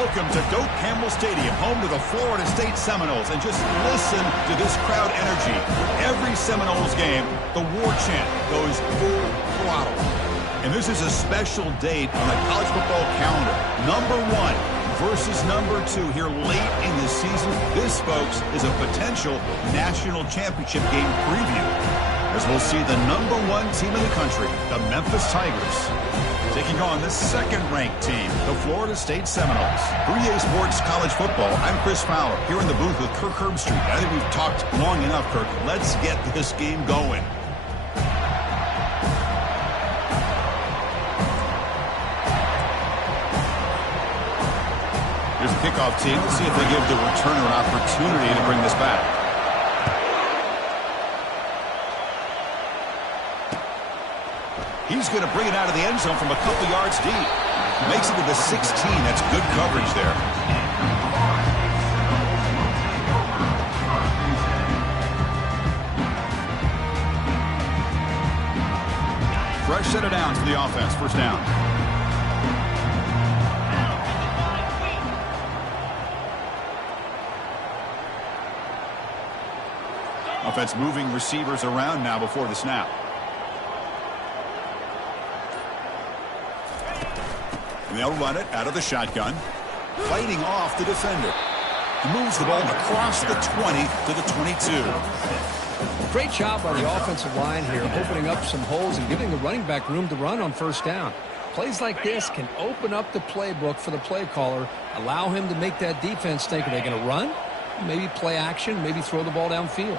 Welcome to Doak Campbell Stadium, home to the Florida State Seminoles. And just listen to this crowd energy. Every Seminoles game, the war chant goes full throttle. And this is a special date on the college football calendar. Number 1 versus number 2 here late in the season. This, folks, is a potential national championship game preview, as we'll see the number 1 team in the country, the Memphis Tigers, taking on the second-ranked team, the Florida State Seminoles. For EA Sports College Football, I'm Chris Fowler, here in the booth with Kirk Herbstreit. I think we've talked long enough, Kirk. Let's get this game going. Here's the kickoff team. Let's see if they give the returner an opportunity to bring this back. He's going to bring it out of the end zone from a couple yards deep. Makes it to the 16. That's good coverage there. Fresh set of downs for the offense. First down. Offense moving receivers around now before the snap. And they'll run it out of the shotgun, fighting off the defender. He moves the ball across the 20 to the 22. Great job by the offensive line here, opening up some holes and giving the running back room to run on first down. Plays like this can open up the playbook for the play caller, allow him to make that defense think, are they going to run? Maybe play action, maybe throw the ball downfield.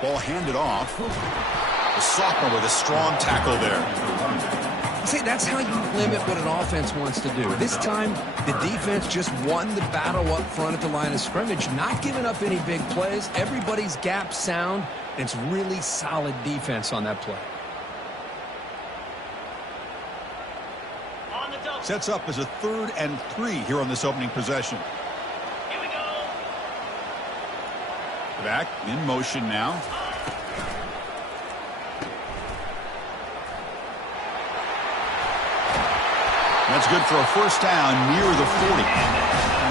Ball handed off. The sophomore with a strong tackle there. See, that's how you limit what an offense wants to do. This time, the defense just won the battle up front at the line of scrimmage, not giving up any big plays. Everybody's gap sound, and it's really solid defense on that play. Sets up as a 3rd and 3 here on this opening possession. Back in motion now. That's good for a first down near the 40.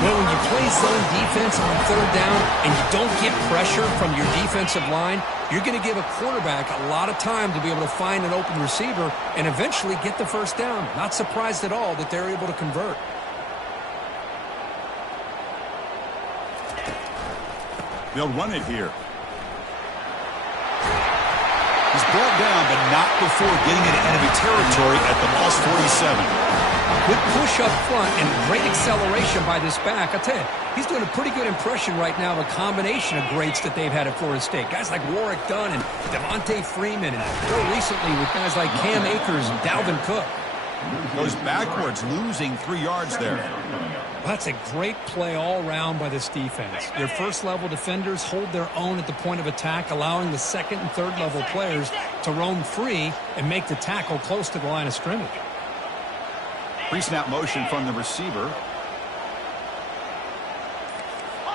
Well, when you play zone defense on 3rd down and you don't get pressure from your defensive line, you're going to give a quarterback a lot of time to be able to find an open receiver and eventually get the first down. Not surprised at all that they're able to convert. They'll run it here. He's brought down, but not before getting into enemy territory at the plus 47. Good push up front and great acceleration by this back. I tell you, he's doing a pretty good impression right now of a combination of greats that they've had at Florida State. Guys like Warwick Dunn and Devontae Freeman, and more recently with guys like Cam Akers and Dalvin Cook. Goes backwards, losing 3 yards there. That's a great play all around by this defense. Their first-level defenders hold their own at the point of attack, allowing the second and third-level players to roam free and make the tackle close to the line of scrimmage. Pre-snap motion from the receiver.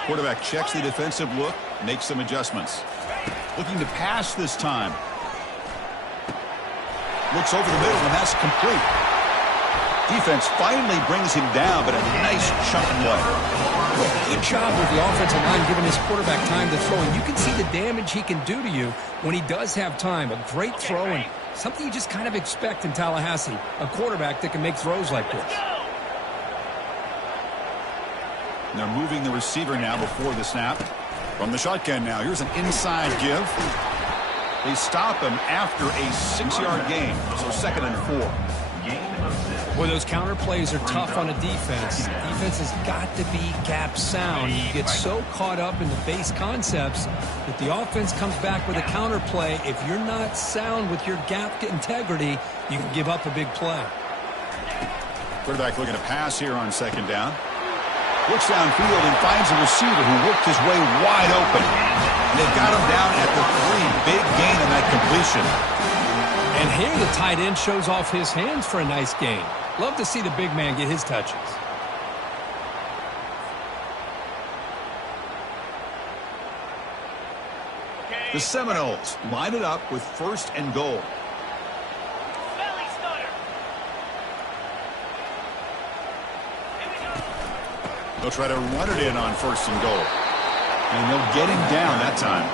Quarterback checks the defensive look, makes some adjustments. Looking to pass this time. Looks over the middle, and that's complete. Defense finally brings him down, but a nice chunk play. Good job with the offensive line giving his quarterback time to throw. And you can see the damage he can do to you when he does have time. A great throw and something you just kind of expect in Tallahassee. A quarterback that can make throws like this. And they're moving the receiver now before the snap. From the shotgun now. Here's an inside give. They stop him after a 6-yard gain. So 2nd and 4. Boy, those counter plays are tough on a defense. Defense has got to be gap sound. You get so caught up in the base concepts that the offense comes back with a counter play. If you're not sound with your gap integrity, you can give up a big play. Quarterback looking to pass here on 2nd down. Looks downfield and finds a receiver who worked his way wide open. And they've got him down at the 3. Big gain on that completion. And here the tight end shows off his hands for a nice gain. Love to see the big man get his touches. The Seminoles line it up with 1st and goal. They'll try to run it in on 1st and goal. And they'll get him down that time.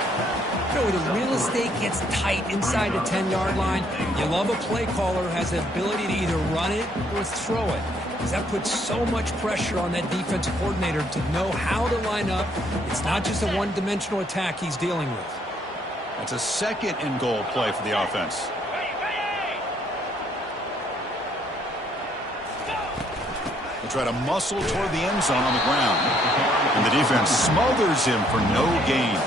You know, when the real estate gets tight inside the 10-yard line, you love a play caller who has the ability to either run it or throw it. Because that puts so much pressure on that defensive coordinator to know how to line up. It's not just a one-dimensional attack he's dealing with. That's a 2nd and goal play for the offense. They try to muscle toward the end zone on the ground. And the defense smothers him for no gain.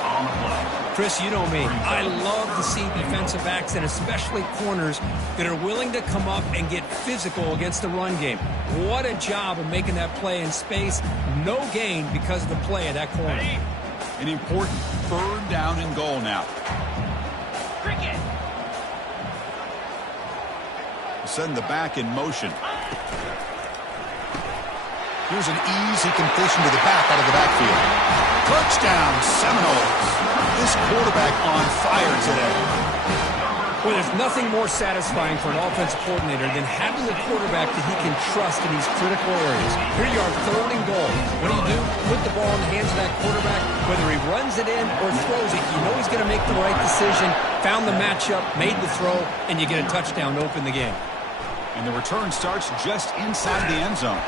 Chris, you know me. I love to see defensive backs and especially corners that are willing to come up and get physical against the run game. What a job of making that play in space. No gain because of the play of that corner. An important 3rd down and goal now. Send the back in motion. Here's an easy completion to the back out of the backfield. Touchdown, Seminoles. This quarterback on fire today. Well, there's nothing more satisfying for an offensive coordinator than having a quarterback that he can trust in these critical areas. Here you are, 3rd and goal. What do? Put the ball in the hands of that quarterback. Whether he runs it in or throws it, you know he's going to make the right decision. Found the matchup, made the throw, and you get a touchdown to open the game. And the return starts just inside the end zone.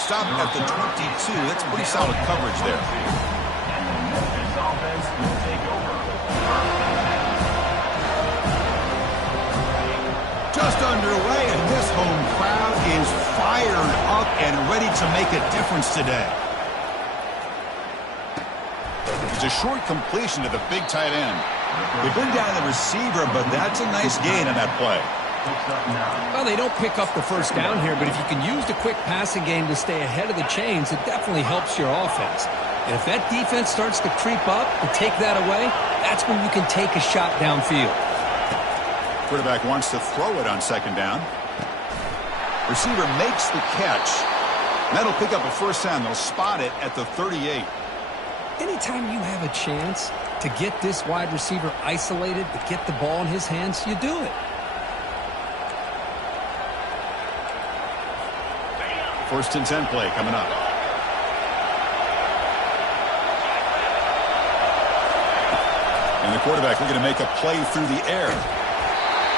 Stop at the 22. That's pretty solid coverage there. Just underway, and this home crowd is fired up and ready to make a difference today. It's a short completion to the big tight end. They bring down the receiver, but that's a nice gain on that play. Well, they don't pick up the 1st down here, but if you can use the quick passing game to stay ahead of the chains, it definitely helps your offense. And if that defense starts to creep up and take that away, that's when you can take a shot downfield. Quarterback wants to throw it on 2nd down. Receiver makes the catch. That'll pick up a 1st down. They'll spot it at the 38. Anytime you have a chance to get this wide receiver isolated, to get the ball in his hands, you do it. 1st and 10 play coming up. And the quarterback looking to make a play through the air.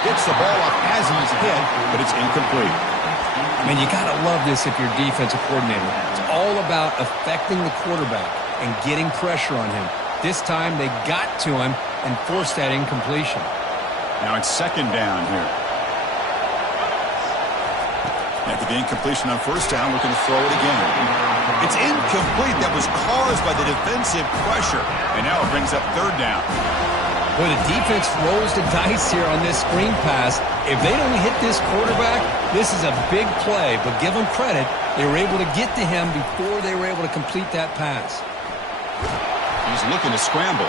Gets the ball off as he's hit, but it's incomplete. I mean, you got to love this if you're a defensive coordinator. It's all about affecting the quarterback and getting pressure on him. This time they got to him and forced that incompletion. Now it's 2nd down here. After the incompletion on 1st down, looking to throw it again. It's incomplete. That was caused by the defensive pressure. And now it brings up 3rd down. Boy, the defense rolls the dice here on this screen pass. If they don't hit this quarterback, this is a big play. But give them credit, they were able to get to him before they were able to complete that pass. He's looking to scramble.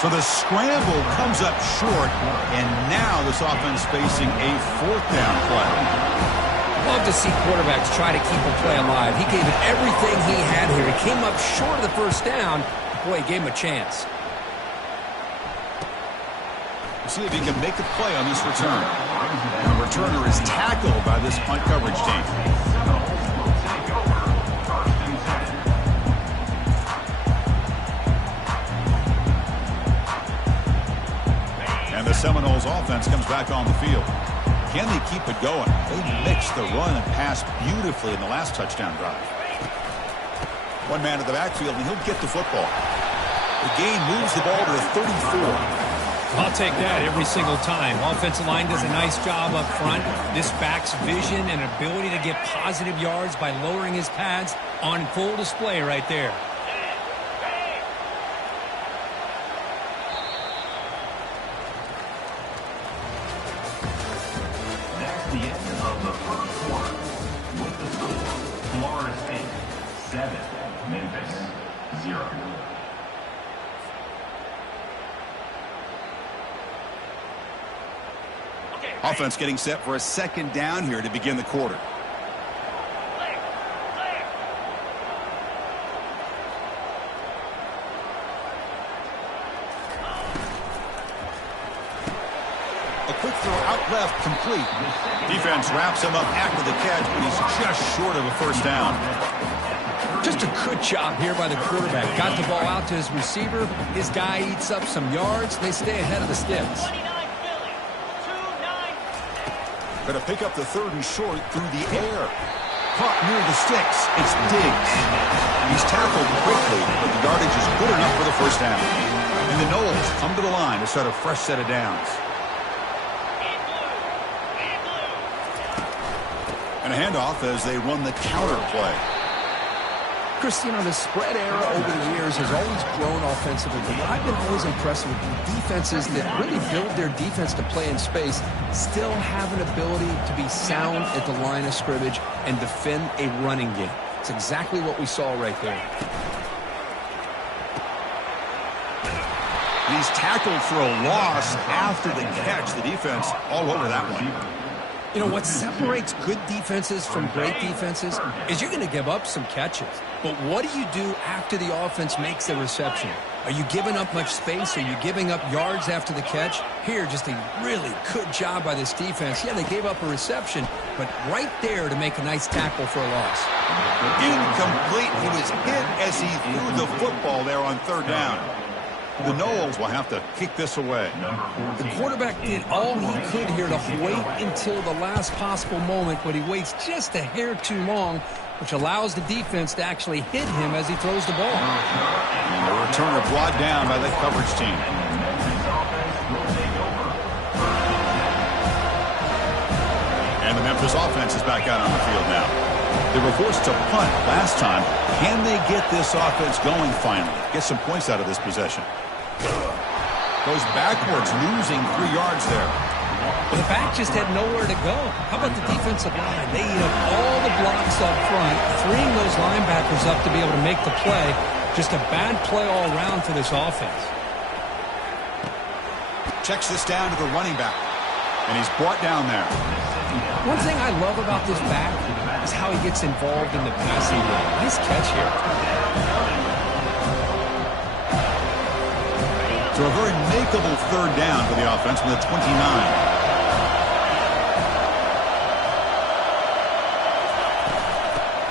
So the scramble comes up short, and now this offense facing a 4th down play. Love to see quarterbacks try to keep a play alive. He gave it everything he had here. He came up short of the 1st down. Boy, he gave him a chance. See if he can make a play on this return. And the returner is tackled by this punt coverage team. And the Seminoles offense comes back on the field. Can they keep it going? They mixed the run and pass beautifully in the last touchdown drive. One man in the backfield, and he'll get the football. The gain moves the ball to the 34. I'll take that every single time. Offensive line does a nice job up front. This back's vision and ability to get positive yards by lowering his pads on full display right there. That's the end of the 1st quarter. With the score, Florida State 7, Memphis 0. Offense getting set for a 2nd down here to begin the quarter. A quick throw out left, complete. Defense wraps him up after the catch, but he's just short of a 1st down. Just a good job here by the quarterback. Got the ball out to his receiver. His guy eats up some yards. They stay ahead of the sticks. Going to pick up the 3rd and short through the air. Caught near the sticks. It's Diggs. He's tackled quickly, but the yardage is good enough for the first down. And the Noles come to the line to set a fresh set of downs. And a handoff as they run the counter play. Chris, you know, the spread era over the years has always grown offensively, but what I've been always impressed with defenses that really build their defense to play in space still have an ability to be sound at the line of scrimmage and defend a running game. It's exactly what we saw right there. He's tackled for a loss after the catch. The defense all over that one. You know, what separates good defenses from great defenses is you're going to give up some catches. But what do you do after the offense makes the reception? Are you giving up much space? Are you giving up yards after the catch? Here, just a really good job by this defense. Yeah, they gave up a reception, but right there to make a nice tackle for a loss. Incomplete. He was hit as he threw the football there on 3rd down. The Noles will have to kick this away. The quarterback did all he could here to wait until the last possible moment, but he waits just a hair too long, which allows the defense to actually hit him as he throws the ball. And the returner brought down by the coverage team. And the Memphis offense is back out on the field now. They were forced to punt last time. Can they get this offense going finally? Get some points out of this possession. Goes backwards, losing 3 yards there. Well, the back just had nowhere to go. How about the defensive line? They eat up all the blocks up front, freeing those linebackers up to be able to make the play. Just a bad play all around for this offense. Checks this down to the running back. And he's brought down there. One thing I love about this back is how he gets involved in the passing game. Nice catch here. So a very makeable 3rd down for the offense from the 29.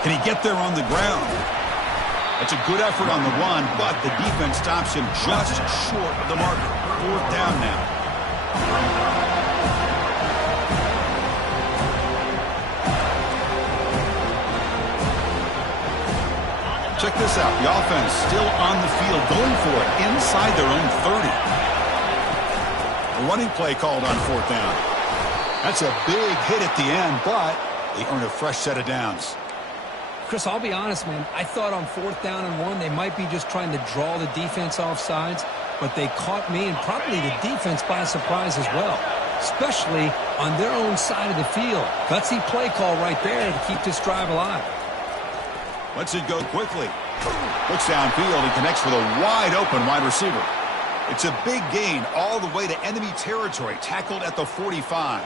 Can he get there on the ground? That's a good effort on the run, but the defense stops him just short of the marker. 4th down now. Check this out. The offense still on the field, going for it inside their own 30. A running play called on 4th down. That's a big hit at the end, but they earn a fresh set of downs. Chris, I'll be honest, man. I thought on 4th down and 1, they might be just trying to draw the defense off sides, but they caught me and probably the defense by surprise as well, especially on their own side of the field. Gutsy play call right there to keep this drive alive. Lets it go quickly. Looks downfield and connects with a wide-open wide receiver. It's a big gain all the way to enemy territory, tackled at the 45.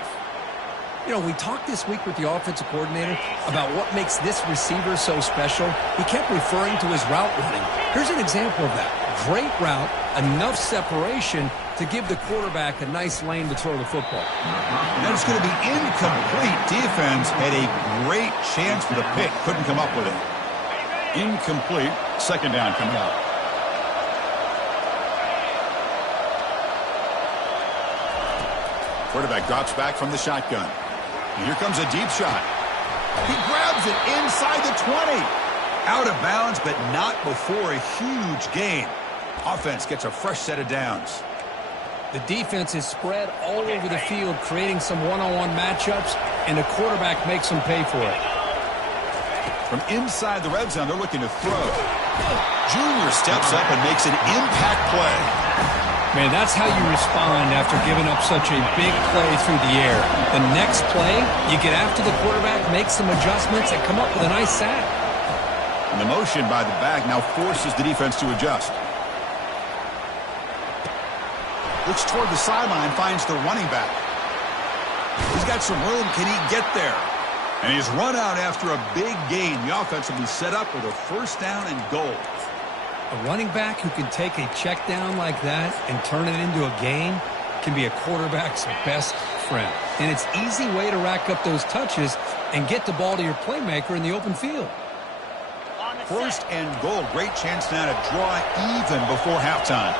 You know, we talked this week with the offensive coordinator about what makes this receiver so special. He kept referring to his route running. Here's an example of that. Great route, enough separation to give the quarterback a nice lane to throw the football. And it's going to be incomplete. Defense had a great chance for the pick. Couldn't come up with it. Incomplete. 2nd down coming up. Quarterback drops back from the shotgun. And here comes a deep shot. He grabs it inside the 20. Out of bounds, but not before a huge gain. Offense gets a fresh set of downs. The defense is spread all over the field, creating some one-on-one matchups, and the quarterback makes them pay for it. From inside the red zone, they're looking to throw. Junior steps up and makes an impact play. Man, that's how you respond after giving up such a big play through the air. The next play, you get after the quarterback, make some adjustments, and come up with a nice sack. And the motion by the back now forces the defense to adjust. Looks toward the sideline, finds the running back. He's got some room. Can he get there? And he's run out after a big gain. The offense will be set up with a 1st down and goal. A running back who can take a check down like that and turn it into a gain can be a quarterback's best friend. And it's an easy way to rack up those touches and get the ball to your playmaker in the open field. First and goal. Great chance now to draw even before halftime.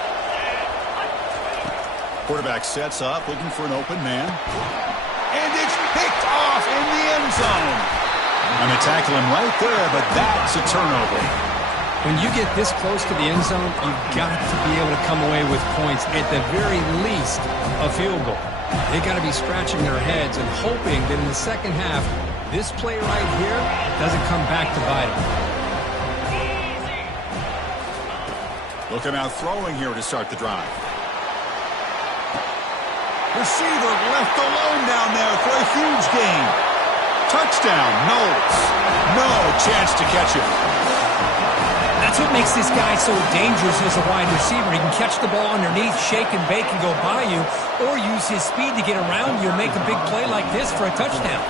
Quarterback sets up, looking for an open man. And it's picked off in the end zone. And they tackle him right there, but that's a turnover. When you get this close to the end zone, you've got to be able to come away with points, at the very least, a field goal. They got to be scratching their heads and hoping that in the second half, this play right here doesn't come back to bite them. Looking out throwing here to start the drive. Receiver left alone down there for a huge gain. Touchdown, Knowles. No chance to catch it. That's what makes this guy so dangerous as a wide receiver. He can catch the ball underneath, shake and bake and go by you, or use his speed to get around you and make a big play like this for a touchdown.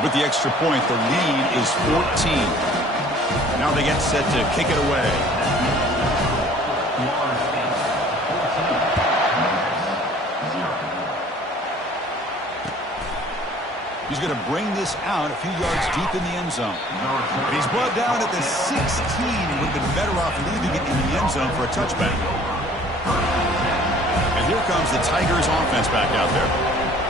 With the extra point, the lead is 14. Now they get set to kick it away. He's going to bring this out a few yards deep in the end zone. And he's brought down at the 16. Would have been better off leaving it in the end zone for a touchback. And here comes the Tigers offense back out there.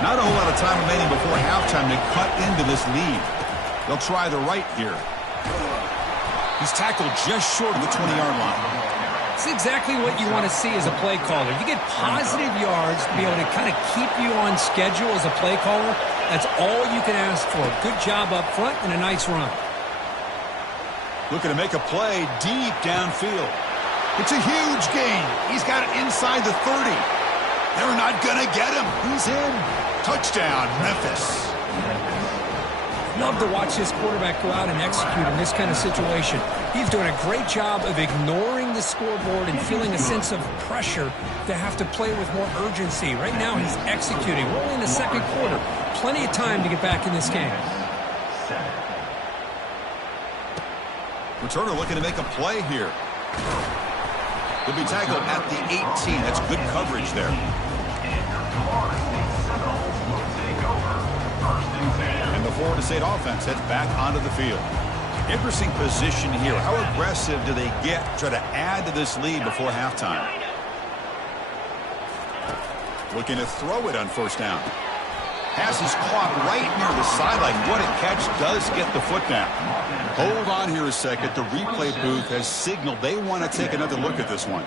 Not a whole lot of time remaining before halftime to cut into this lead. They'll try the right here. He's tackled just short of the 20-yard line. It's exactly what you want to see as a play caller. You get positive yards to be able to kind of keep you on schedule as a play caller. That's all you can ask for. Good job up front and a nice run. Looking to make a play deep downfield. It's a huge gain. He's got it inside the 30. They're not going to get him. He's in. Touchdown, Memphis. Love to watch this quarterback go out and execute in this kind of situation. He's doing a great job of ignoring the scoreboard and feeling a sense of pressure to have to play with more urgency. Right now he's executing. We're only in the second quarter. Plenty of time to get back in this game. Returner looking to make a play here. He'll be tackled at the 18. That's good coverage there. And the Florida State offense heads back onto the field. Interesting position here. How aggressive do they get to try to add to this lead before halftime? Looking to throw it on first down. Pass is caught right near the sideline. What a catch. Does get the foot down. Hold on here a second. The replay booth has signaled they want to take another look at this one.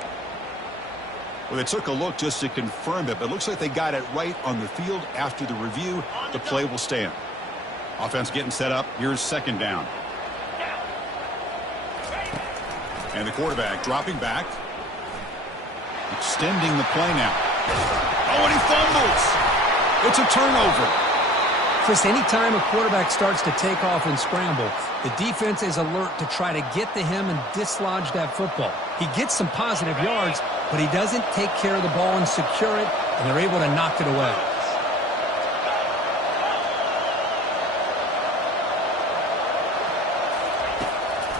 Well, they took a look just to confirm it, but it looks like they got it right on the field. After the review, the play will stand. Offense getting set up. Here's second down. And the quarterback dropping back. Extending the play now. Oh, and he fumbles. It's a turnover. Chris, anytime a quarterback starts to take off and scramble, the defense is alert to try to get to him and dislodge that football. He gets some positive yards, but he doesn't take care of the ball and secure it, and they're able to knock it away.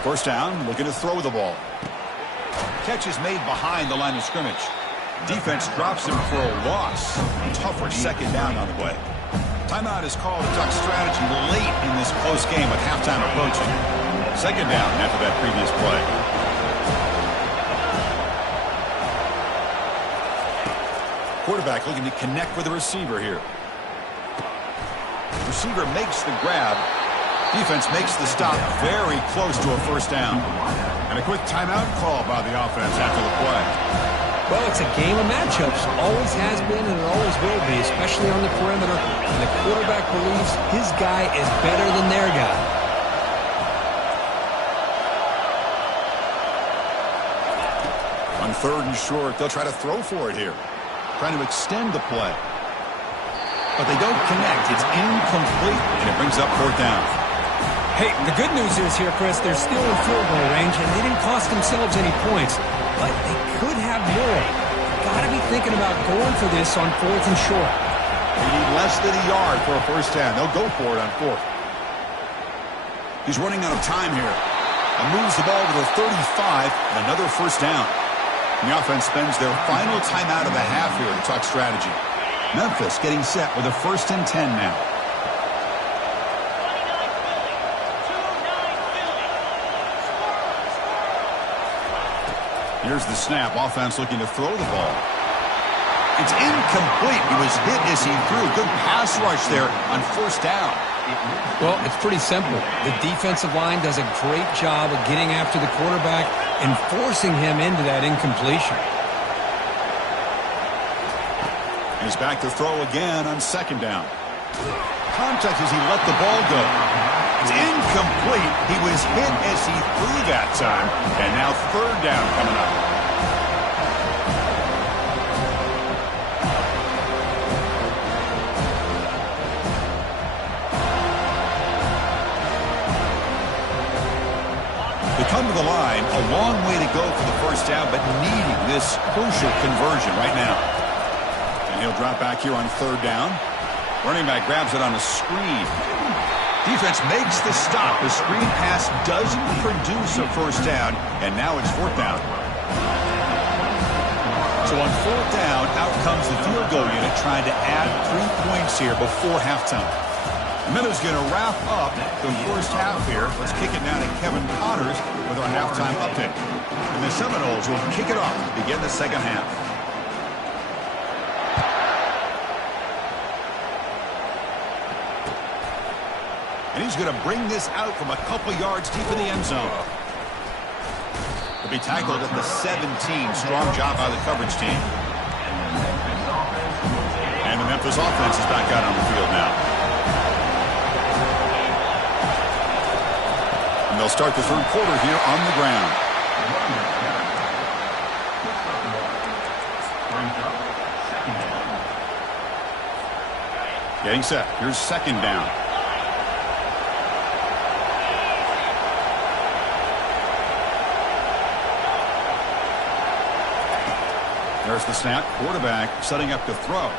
First down, looking to throw the ball. Catch is made behind the line of scrimmage. Defense drops him for a loss. Tougher second down on the way. Timeout is called to talk strategy late in this close game with halftime approaching. Second down after that previous play. Quarterback looking to connect with the receiver here. Receiver makes the grab. Defense makes the stop very close to a first down. And a quick timeout call by the offense after the play. Well, it's a game of matchups. Always has been and it always will be, especially on the perimeter. And the quarterback believes his guy is better than their guy. On third and short, they'll try to throw for it here. Trying to extend the play. But they don't connect. It's incomplete, and it brings up fourth down. Hey, the good news is here, Chris, they're still in field goal range, and they didn't cost themselves any points. But they could have more. Got to be thinking about going for this on fourth and short. They need less than a yard for a first down. They'll go for it on fourth. He's running out of time here. And moves the ball to the 35, and another first down. And the offense spends their final timeout of the half here to talk strategy. Memphis getting set with a 1st and 10 now. Here's the snap. Offense looking to throw the ball. It's incomplete. He was hit as he threw. Good pass rush there on first down. Well, it's pretty simple. The defensive line does a great job of getting after the quarterback and forcing him into that incompletion. He's back to throw again on second down. Contact as he let the ball go. It's incomplete. He was hit as he threw that time. And now third down coming up. They come to the line, a long way to go for the first down, but needing this crucial conversion right now. And he'll drop back here on third down. Running back grabs it on a screen. Defense makes the stop. The screen pass doesn't produce a first down, and now it's fourth down. So on fourth down, out comes the field goal unit trying to add 3 points here before halftime. Miller's going to wrap up the first half here. Let's kick it down to Kevin Connors with our halftime update. And the Seminoles will kick it off to begin the second half. And he's going to bring this out from a couple yards deep in the end zone. He'll be tackled at the 17. Strong job by the coverage team. And the Memphis offense is back out on the field now. And they'll start the third quarter here on the ground. Getting set. Here's second down. There's the snap. Quarterback setting up to throw.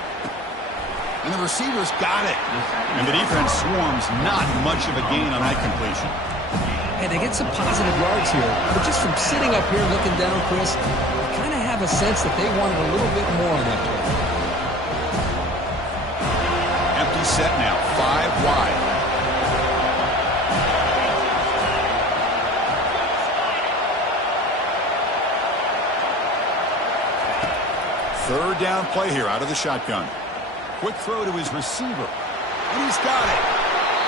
And the receivers got it. And the defense swarms. Not much of a gain on that completion. Hey, they get some positive yards here, but just from sitting up here looking down, Chris, I kind of have a sense that they wanted a little bit more on that play. Empty set now, 5 wide. Third down play here out of the shotgun. Quick throw to his receiver. And he's got it.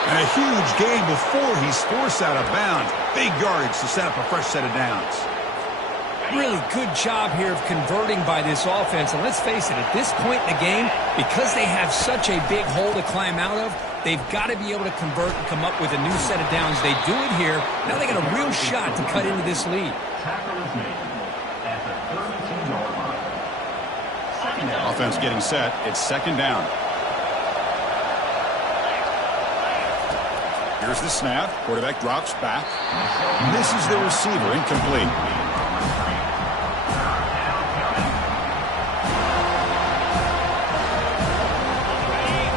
And a huge gain before he's forced out of bounds. Big yardage to set up a fresh set of downs. Really good job here of converting by this offense. And let's face it, at this point in the game, because they have such a big hole to climb out of, they've got to be able to convert and come up with a new set of downs. They do it here. Now they got a real shot to cut into this lead. Tackle is made at the 32-yard line. Second down. Offense getting set. It's second down. Here's the snap. Quarterback drops back. Misses the receiver. Incomplete.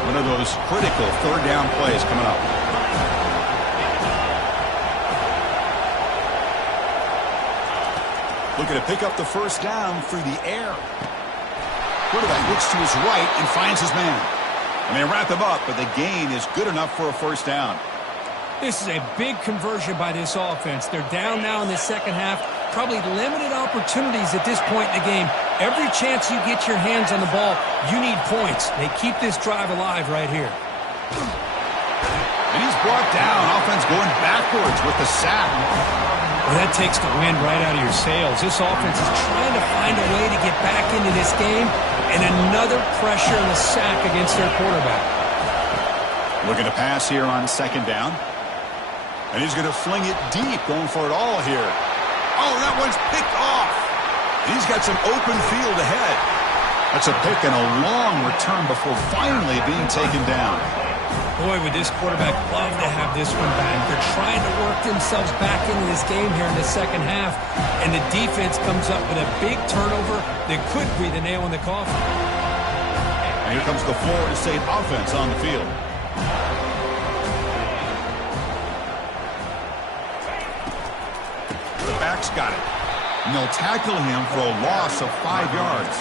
One of those critical third down plays coming up. Looking to pick up the first down through the air. Quarterback looks to his right and finds his man. And they wrap him up, but the gain is good enough for a first down. This is a big conversion by this offense. They're down now in the second half. Probably limited opportunities at this point in the game. Every chance you get your hands on the ball, you need points. They keep this drive alive right here. And he's brought down. Offense going backwards with the sack. Well, that takes the wind right out of your sails. This offense is trying to find a way to get back into this game. And another pressure and a sack against their quarterback. Looking to pass here on second down. And he's going to fling it deep, going for it all here. Oh, that one's picked off. He's got some open field ahead. That's a pick and a long return before finally being taken down. Boy, would this quarterback love to have this one back. They're trying to work themselves back into this game here in the second half. And the defense comes up with a big turnover that could be the nail in the coffin. And here comes the Florida State offense on the field. The back's got it. And they'll tackle him for a loss of 5 yards.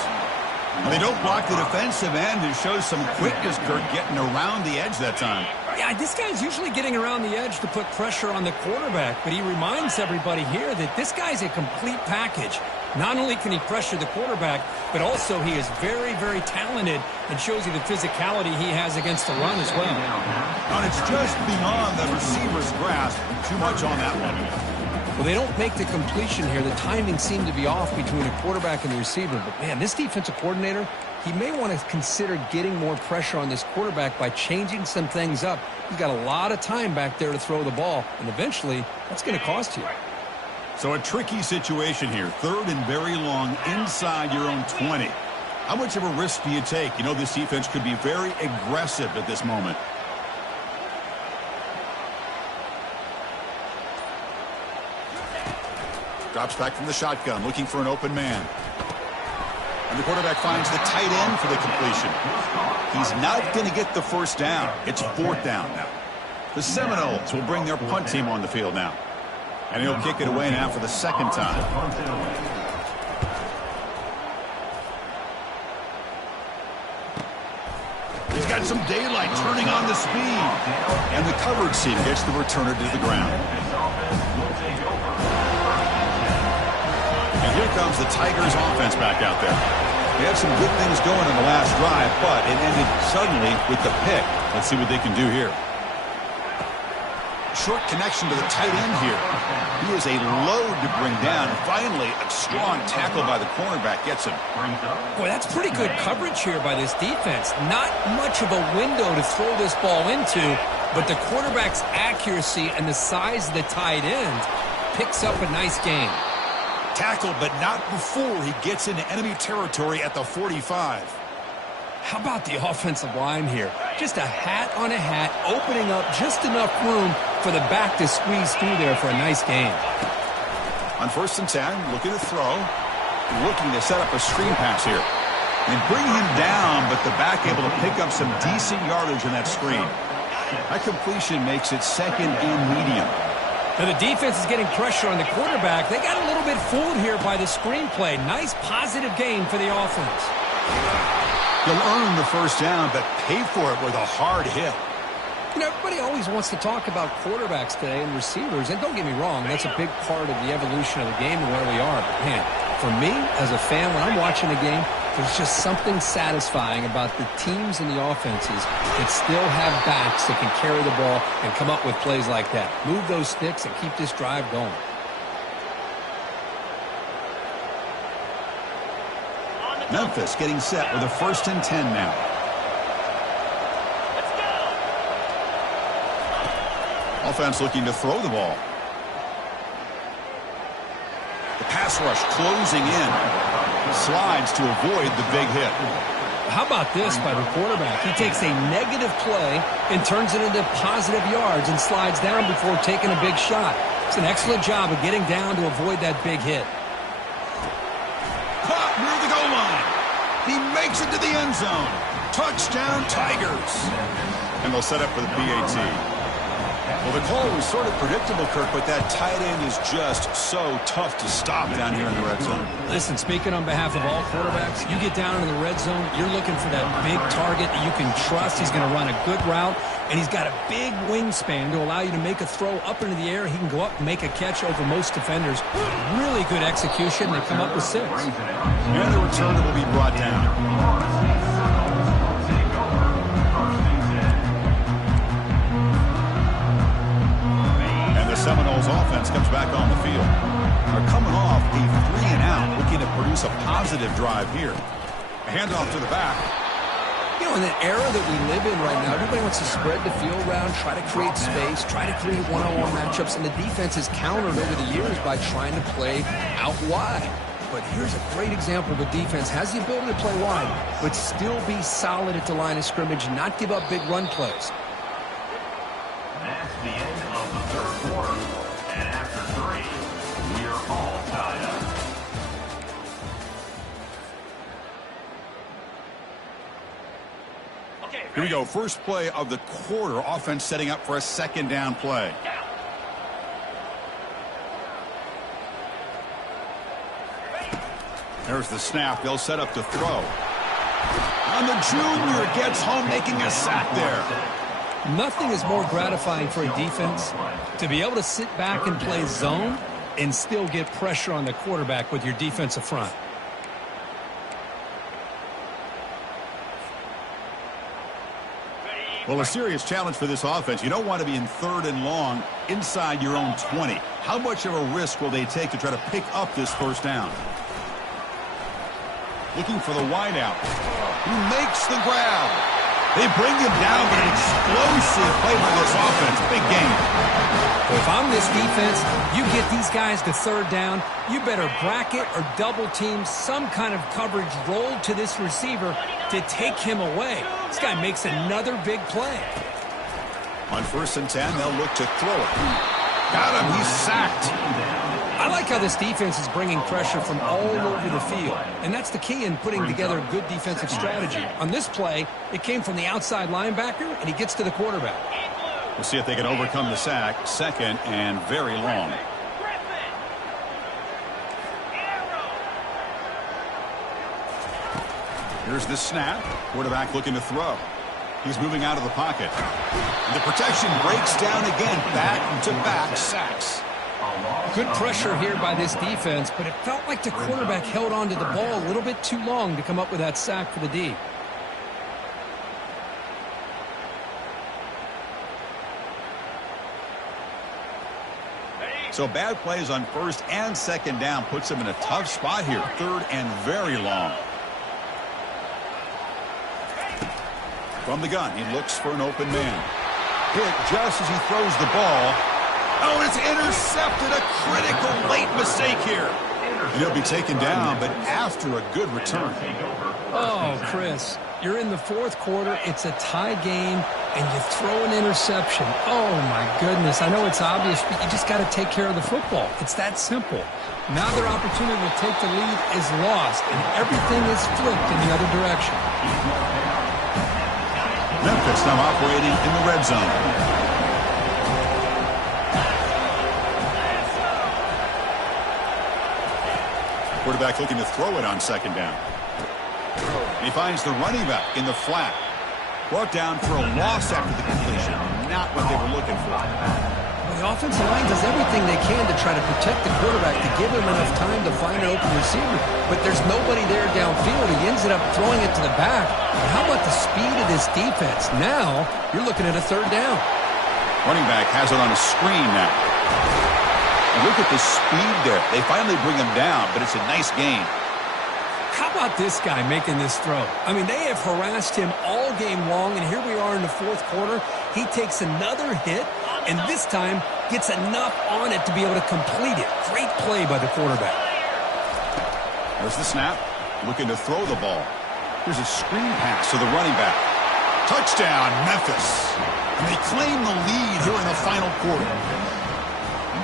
And they don't block the defensive end and show some quickness, Kirk, getting around the edge that time. Yeah, this guy's usually getting around the edge to put pressure on the quarterback, but he reminds everybody here that this guy's a complete package. Not only can he pressure the quarterback, but also he is very, very talented and shows you the physicality he has against the run as well. And it's just beyond the receiver's grasp. Too much on that one. Well, they don't make the completion here. The timing seemed to be off between the quarterback and the receiver. But, man, this defensive coordinator, he may want to consider getting more pressure on this quarterback by changing some things up. He's got a lot of time back there to throw the ball, and eventually that's going to cost you. So a tricky situation here. 3rd and very long inside your own 20. How much of a risk do you take? You know, this defense could be very aggressive at this moment. Drops back from the shotgun, looking for an open man. And the quarterback finds the tight end for the completion. He's not going to get the first down. It's 4th down now. The Seminoles will bring their punt team on the field now. And he'll kick it away now for the 2nd time. He's got some daylight turning on the speed. And the coverage team gets the returner to the ground. And here comes the Tigers offense back out there. They had some good things going in the last drive, but it ended suddenly with the pick. Let's see what they can do here. Short connection to the tight end here. He is a load to bring down. And finally, a strong tackle by the cornerback gets him. Boy, that's pretty good coverage here by this defense. Not much of a window to throw this ball into, but the quarterback's accuracy and the size of the tight end picks up a nice gain. Tackled, but not before he gets into enemy territory at the 45. How about the offensive line here? Just a hat on a hat, opening up just enough room for the back to squeeze through there for a nice gain. On 1st and 10, looking to throw. Looking to set up a screen pass here. And bring him down, but the back able to pick up some decent yardage in that screen. That completion makes it 2nd and medium. Now the defense is getting pressure on the quarterback. They got a little bit fooled here by the screenplay. Nice positive gain for the offense. You'll earn the first down, but pay for it with a hard hit. You know, everybody always wants to talk about quarterbacks today and receivers, and don't get me wrong, that's a big part of the evolution of the game and where we are. But, man, for me, as a fan, when I'm watching a game, there's just something satisfying about the teams and the offenses that still have backs that can carry the ball and come up with plays like that. Move those sticks and keep this drive going. Memphis getting set with a 1st and 10 now. Let's go. Offense looking to throw the ball. The pass rush closing in. Slides to avoid the big hit. How about this by the quarterback? He takes a negative play and turns it into positive yards and slides down before taking a big shot. It's an excellent job of getting down to avoid that big hit. Caught near the goal line. He makes it to the end zone. Touchdown, Tigers. And they'll set up for the PAT. Well, the call was sort of predictable, Kirk, but that tight end is just so tough to stop down here in the red zone. Listen, speaking on behalf of all quarterbacks, you get down into the red zone, you're looking for that big target that you can trust. He's going to run a good route, and he's got a big wingspan to allow you to make a throw up into the air. He can go up and make a catch over most defenders. Really good execution. They come up with 6. And the return will be brought down. Seminoles offense comes back on the field. They're coming off a 3-and-out, looking to produce a positive drive here. A handoff to the back. You know, in the era that we live in right now, everybody wants to spread the field around, try to create space, try to create one-on-one matchups, and the defense has countered over the years by trying to play out wide. But here's a great example of a defense has the ability to play wide, but still be solid at the line of scrimmage, not give up big run plays. That's the end of the 3rd quarter, and after 3, we are all tied up. Okay, Here we go. First play of the quarter. Offense setting up for a 2nd down play. There's the snap. They'll set up to throw. And the junior gets home, making a sack there. Nothing is more gratifying for a defense to be able to sit back and play zone and still get pressure on the quarterback with your defensive front. Well, a serious challenge for this offense. You don't want to be in 3rd and long inside your own 20. How much of a risk will they take to try to pick up this first down? Looking for the wideout. Who makes the grab? They bring him down, but an explosive play by this offense. Big game. Well, if I'm this defense, you get these guys to 3rd down, you better bracket or double team some kind of coverage rolled to this receiver to take him away. This guy makes another big play. On 1st and 10, they'll look to throw it. Got him. He's sacked. I like how this defense is bringing pressure from all over the field, and that's the key in putting together a good defensive strategy. On this play, it came from the outside linebacker, and he gets to the quarterback. We'll see if they can overcome the sack. 2nd and very long. Here's the snap. Quarterback looking to throw. He's moving out of the pocket. And the protection breaks down again. Back-to-back sacks. Good pressure here by this defense, but it felt like the quarterback held on to the ball a little bit too long to come up with that sack for the D. So bad plays on 1st and 2nd down puts him in a tough spot here. 3rd and very long. From the gun, he looks for an open man. Hit just as he throws the ball. Oh, it's intercepted. A critical late mistake here. And he'll be taken down, but after a good return. Oh, Chris, you're in the 4th quarter. It's a tie game, and you throw an interception. Oh, my goodness. I know it's obvious, but you just got to take care of the football. It's that simple. Now their opportunity to take the lead is lost, and everything is flipped in the other direction. Memphis now operating in the red zone. Quarterback looking to throw it on 2nd down. And he finds the running back in the flat. Brought down for a loss after the completion. Not what they were looking for. Well, the offensive line does everything they can to try to protect the quarterback to give him enough time to find an open receiver. But there's nobody there downfield. He ends up throwing it to the back. And how about the speed of this defense? Now you're looking at a 3rd down. Running back has it on a screen now. And look at the speed there. They finally bring him down, but it's a nice gain. How about this guy making this throw? I mean, they have harassed him all game long, and here we are in the 4th quarter. He takes another hit, and this time gets enough on it to be able to complete it. Great play by the quarterback. There's the snap. Looking to throw the ball. Here's a screen pass to the running back. Touchdown, Memphis. And they claim the lead here in the final quarter.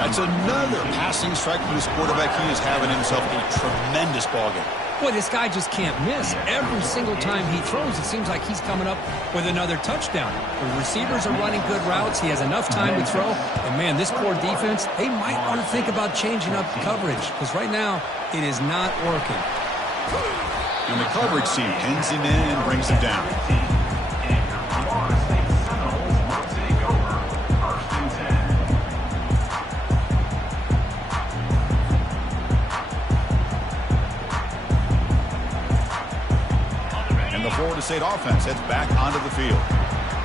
That's another passing strike from this quarterback. He is having himself a tremendous ballgame. Boy, this guy just can't miss. Every single time he throws, it seems like he's coming up with another touchdown. The receivers are running good routes. He has enough time to throw. And, man, this poor defense, they might want to think about changing up coverage because right now it is not working. And the coverage team pins him in and brings him down. Florida State offense heads back onto the field.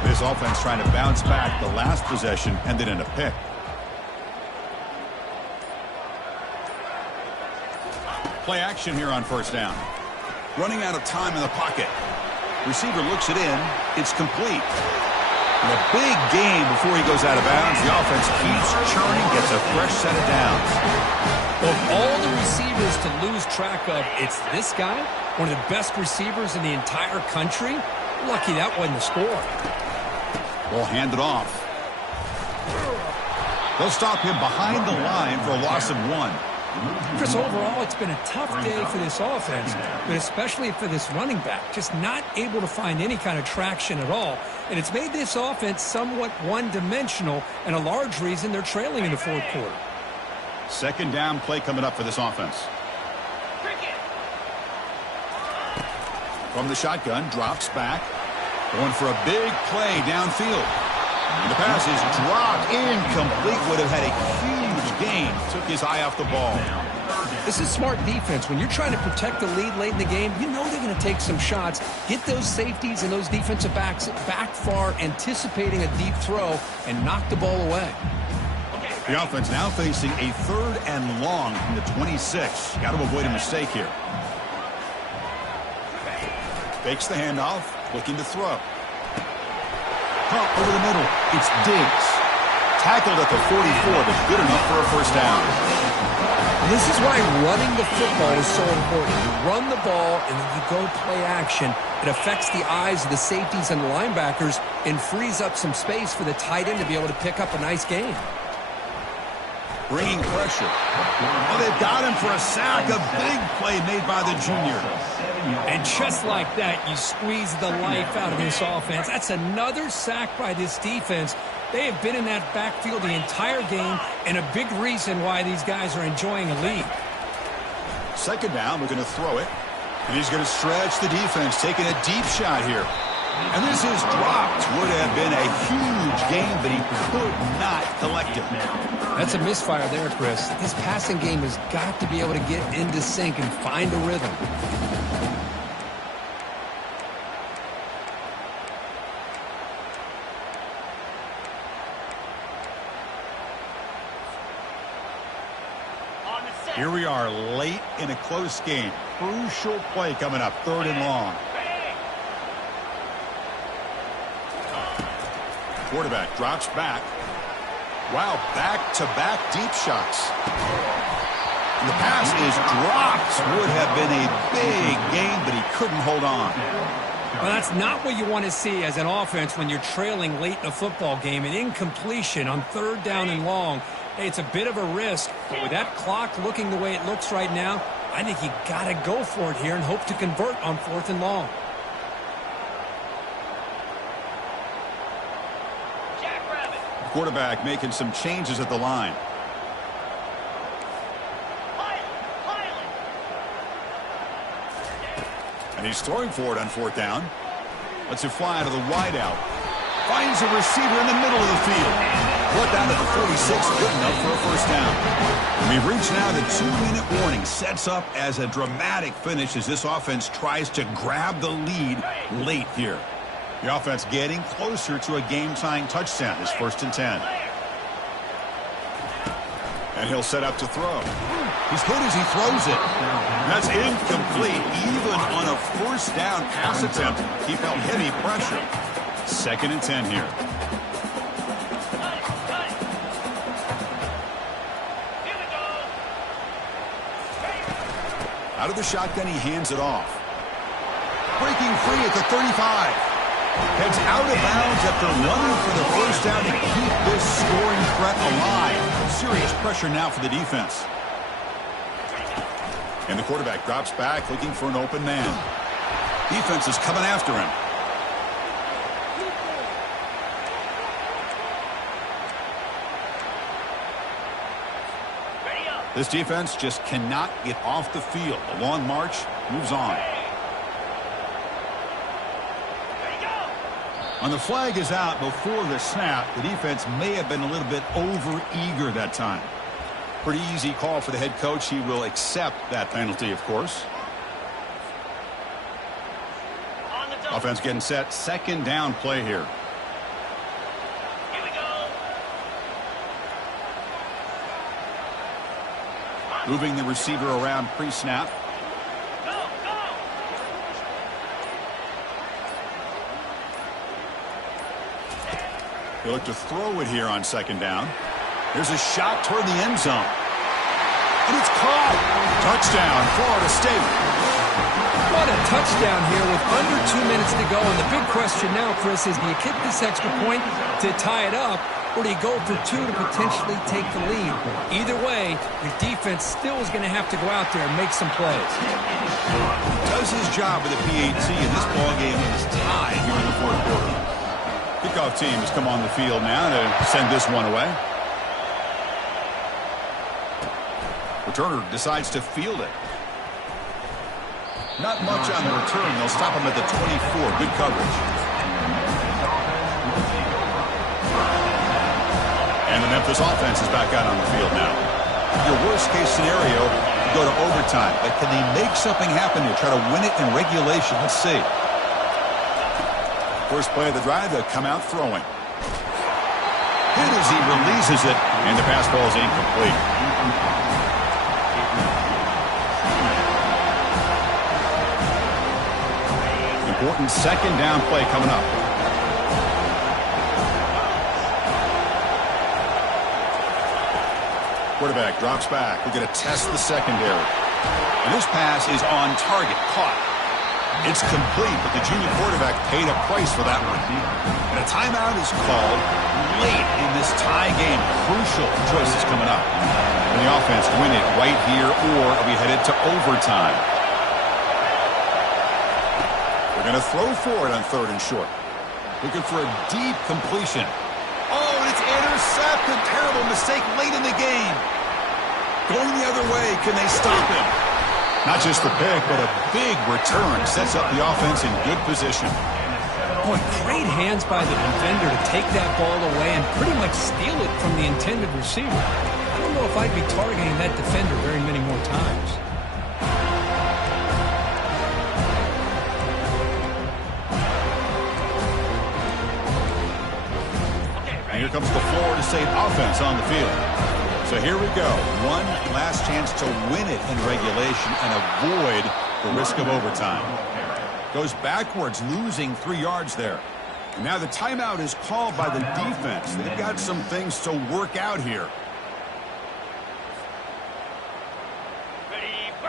This offense trying to bounce back. The last possession ended in a pick. Play action here on 1st down. Running out of time in the pocket. Receiver looks it in. It's complete. And a big game before he goes out of bounds. The offense keeps churning, gets a fresh set of downs. Of all the receivers to lose track of, it's this guy, one of the best receivers in the entire country. Lucky that wasn't the score. Ball handed off. They'll stop him behind the line for a loss of 1. Chris, overall, it's been a tough day for this offense, but especially for this running back. Just not able to find any kind of traction at all. And it's made this offense somewhat one-dimensional, and a large reason they're trailing in the 4th quarter. 2nd down play coming up for this offense. From the shotgun, drops back. Going for a big play downfield. And the pass is dropped incomplete. Would have had a huge gain. Took his eye off the ball. This is smart defense. When you're trying to protect the lead late in the game, you know they're going to take some shots. Get those safeties and those defensive backs back far, anticipating a deep throw, and knock the ball away. The offense now facing a 3rd and long from the 26. Got to avoid a mistake here. Fakes the handoff, looking to throw. Pump over the middle. It's Diggs. Tackled at the 44, but good enough for a first down. This is why running the football is so important. You run the ball, and then you go play action. It affects the eyes of the safeties and the linebackers and frees up some space for the tight end to be able to pick up a nice gain. Bringing pressure. Oh, they've got him for a sack. A big play made by the junior. And just like that, you squeeze the life out of this offense. That's another sack by this defense. They have been in that backfield the entire game, and a big reason why these guys are enjoying a lead. Second down, we're going to throw it. And he's going to stretch the defense, taking a deep shot here. And this is dropped. Would have been a huge gain, but he could not collect it. That's a misfire there, Chris. This passing game has got to be able to get into sync and find a rhythm. Here we are late in a close game. Crucial play coming up, 3rd and long. Quarterback drops back. Wow, back-to-back deep shots. And the pass is dropped. Would have been a big gain, but he couldn't hold on. Well, that's not what you want to see as an offense when you're trailing late in a football game. An incompletion on 3rd down and long. Hey, it's a bit of a risk, but with that clock looking the way it looks right now, I think you got to go for it here and hope to convert on 4th and long. Quarterback making some changes at the line. And he's throwing for it on 4th down. Lets it fly out of the wideout. Finds a receiver in the middle of the field. Brought down to the 46, good enough for a first down. And we've reached now the 2-minute warning. Sets up as a dramatic finish as this offense tries to grab the lead late here. The offense getting closer to a game-tying touchdown. It's 1st and 10. And he'll set up to throw. He's good as he throws it. That's incomplete. Even on a first down pass attempt, he felt heavy pressure. 2nd and 10 here. Out of the shotgun, he hands it off. Breaking free at the 35. Heads out of bounds after running for the first down to keep this scoring threat alive. Serious pressure now for the defense. And the quarterback drops back looking for an open man. Defense is coming after him. This defense just cannot get off the field. The long march moves on. And the flag is out before the snap. The defense may have been a little bit over-eager that time. Pretty easy call for the head coach. He will accept that penalty, of course. Offense getting set. 2nd down play here. Moving the receiver around pre-snap. They look to throw it here on 2nd down. There's a shot toward the end zone. And it's caught. Touchdown, Florida State. What a touchdown here with under 2 minutes to go. And the big question now, Chris, is do you kick this extra point to tie it up, or do you go for 2 to potentially take the lead? Either way, your defense still is going to have to go out there and make some plays. Does his job with the PAT, and this ballgame is tied here in the 4th quarter. Kickoff team has come on the field now to send this one away. Returner decides to field it. Not much on the return. They'll stop him at the 24. Good coverage. And the Memphis offense is back out on the field now. your worst-case scenario, you go to overtime. But can they make something happen here? Try to win it in regulation. Let's see. First play of the drive, they'll come out throwing. Hit as he releases it, and the pass ball is incomplete. Important second down play coming up. Quarterback drops back. We're going to test the secondary. And this pass is on target. Caught. It's complete, but the junior quarterback paid a price for that one. And a timeout is called late in this tie game. Crucial choices coming up. And the offense win it right here, or are we headed to overtime? They're going to throw for it on 3rd and short. Looking for a deep completion. Oh, and it's intercepted. Terrible mistake late in the game. Going the other way. Can they stop him? Not just the pick, but a big return. Sets up the offense in good position. Boy, great hands by the defender to take that ball away and pretty much steal it from the intended receiver. I don't know if I'd be targeting that defender very many more times. And here comes the Florida State offense on the field. So here we go. One last chance to win it in regulation and avoid the risk of overtime. Goes backwards, losing 3 yards there. And now the timeout is called by the defense. They've got some things to work out here.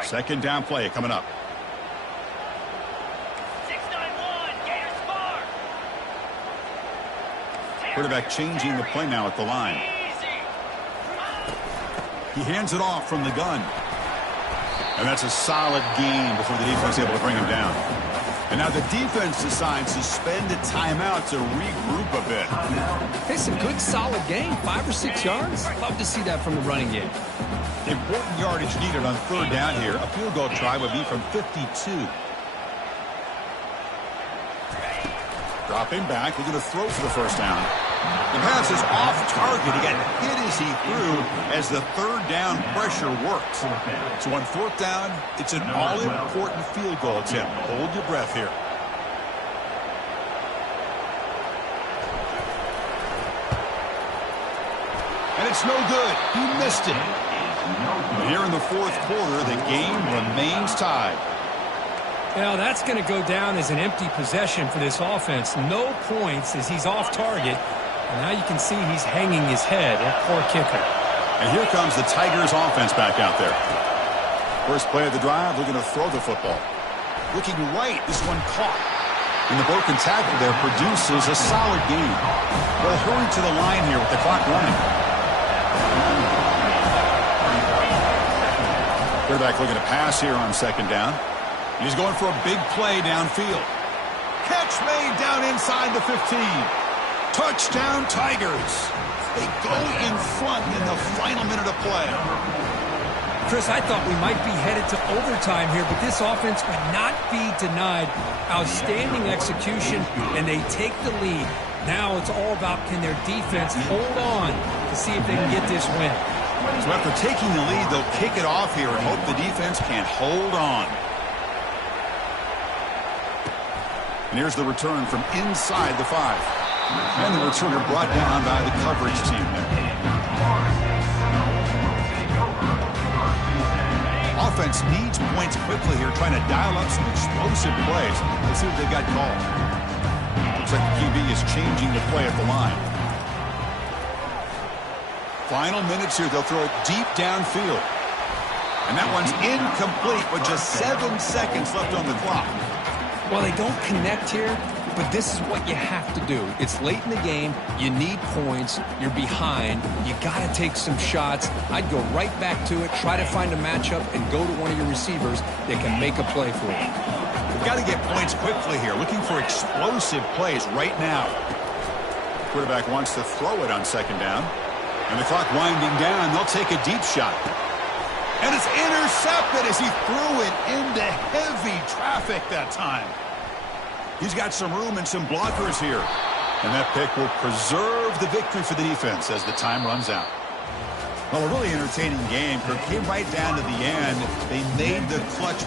Second down play coming up. 6-9-1, Gators score. Quarterback changing the play now at the line. He hands it off from the gun. And that's a solid gain before the defense is able to bring him down. And now the defense decides to spend a timeout to regroup a bit. It's a good, solid game. 5 or 6 yards. Love to see that from the running game. Important yardage needed on 3rd down here. A field goal try would be from 52. Dropping back. They're going to throw for the first down. The pass is off target. He got hit as he threw as the 3rd down pressure works. So on 4th down, it's an all-important field goal attempt. Hold your breath here. And it's no good. He missed it. And here in the 4th quarter, the game remains tied. Now, that's going to go down as an empty possession for this offense. No points as he's off target. And now you can see he's hanging his head. That poor kicker. And here comes the Tigers offense back out there. First play of the drive, they're going to throw the football. Looking right, this one caught. And the broken tackle there produces a solid gain. Well, hurry to the line here with the clock running. Quarterback looking to pass here on 2nd down. He's going for a big play downfield. Catch made down inside the 15. Touchdown, Tigers. They go in front in the final minute of play. Chris, I thought we might be headed to overtime here, but this offense would not be denied. Outstanding execution, and they take the lead. Now it's all about can their defense hold on to see if they can get this win. So after taking the lead, they'll kick it off here and hope the defense can hold on. And here's the return from inside the 5. And the returner brought down by the coverage team there. Offense needs points quickly here, trying to dial up some explosive plays. Let's see what they've got called. Looks like the QB is changing the play at the line. Final minutes here, they'll throw it deep downfield. And that one's incomplete with just 7 seconds left on the clock. Well, they don't connect here, but this is what you have to do. It's late in the game. You need points. You're behind. You got to take some shots. I'd go right back to it, try to find a matchup, and go to one of your receivers that can make a play for you. We've got to get points quickly here, looking for explosive plays right now. Quarterback wants to throw it on 2nd down. And the clock winding down, they'll take a deep shot. And it's intercepted as he threw it into heavy traffic that time. He's got some room and some blockers here. And that pick will preserve the victory for the defense as the time runs out. Well, a really entertaining game. It came right down to the end. They made the clutch